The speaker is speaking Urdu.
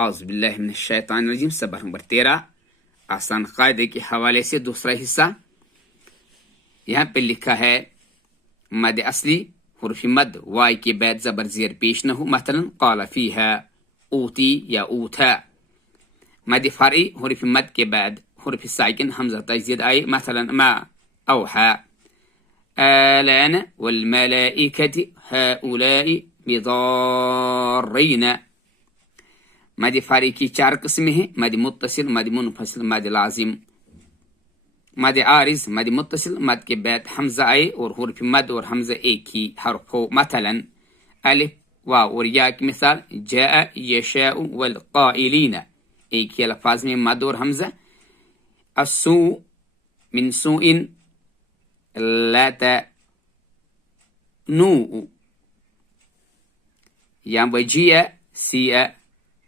اعوذ باللہ من الشیطان الرجیم سبق نمبر 13 آسان قاعدے کے حوالے سے دوسرا حصہ. یہاں پہ لکھا ہے مد اصلی حرف مد وائی کے بعد زبر زیر پیش نہ ہو، مثلا قال فیہا اوتی یا اوتھا. مد فرعی حرف مد کے بعد حرف ساکن حمزہ تجدید آئے، مثلا ما اوحا. آلان والملائکة هؤلاء بضارین. مد فرعی کی 4 قسمیں ہیں: مد متصل، مد منفصل، مد لازم. مد عارض مد متصل، مد کے بعد حمزہ آئے اور حرف مد اور حمزہ ایک ہی حرف ہو، مثلا الف واو اور یا کی مثال جاء یشاء والقائلین، ایک ہی الفاظ میں مد اور حمزہ. السوء من سوء لا تنوء، یا وجیء سیء